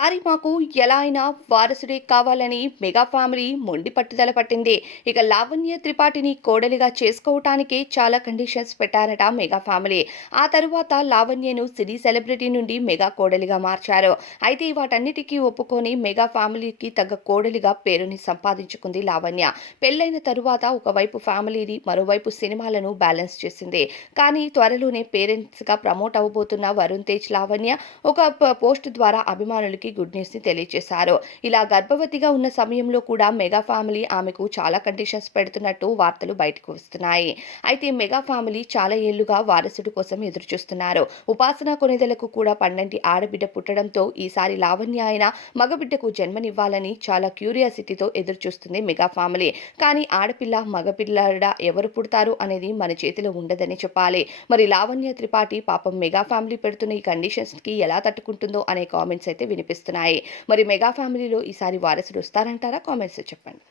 ఈసారి మాకు ఎలా అయినా వారసుడే కావాలని మెగా ఫ్యామిలీ మొండి పట్టుదల పట్టింది. ఇక లావణ్య త్రిపాఠిని కోడలిగా చేసుకోవటానికి చాలా కండిషన్స్ పెట్టారట మెగా ఫ్యామిలీ. ఆ తరువాత లావణ్యను సినీ సెలబ్రిటీ నుండి మెగా కోడలిగా మార్చారు. అయితే వాటన్నిటికీ ఒప్పుకొని మెగా ఫ్యామిలీకి తగ్గ కోడలిగా పేరుని సంపాదించుకుంది లావణ్య. పెళ్లైన తరువాత ఒకవైపు ఫ్యామిలీని, మరోవైపు సినిమాలను బ్యాలెన్స్ చేసింది. కానీ త్వరలోనే పేరెంట్స్గా ప్రమోట్ అవబోతున్న వరుణ్ తేజ్ లావణ్య ఒక పోస్ట్ ద్వారా అభిమానులకి గుడ్ న్యూస్ ని తెలియజేశారు. ఇలా గర్భవతిగా ఉన్న సమయంలో కూడా మెగా ఫ్యామిలీ ఆమెకు చాలా కండిషన్స్ పెడుతున్నట్టు వార్తలు బయటకు వస్తున్నాయి. అయితే మెగా ఫ్యామిలీ చాలా ఏళ్లుగా వారసుడి కోసం ఎదురుచూస్తున్నారు. ఉపాసన కొనిదెలకు కూడా పండంటి ఆడబిడ్డ పుట్టడంతో ఈసారి లావణ్య అయిన మగబిడ్డకు జన్మనివ్వాలని చాలా క్యూరియాసిటీతో ఎదురుచూస్తుంది మెగా ఫ్యామిలీ. కానీ ఆడపిల్ల మగపిల్లడ ఎవరు పుడతారు అనేది మన చేతిలో ఉండదని చెప్పాలి. మరి లావణ్య త్రిపాఠి పాపం మెగా ఫ్యామిలీ పెడుతున్న ఈ కండిషన్స్ కి ఎలా తట్టుకుంటుందో అనే కామెంట్స్ అయితే వినిపిస్తున్నాయి. మరి మెగా ఫ్యామిలీలో ఈసారి వారసుడు వస్తారంటారా? కామెంట్స్ చెప్పండి.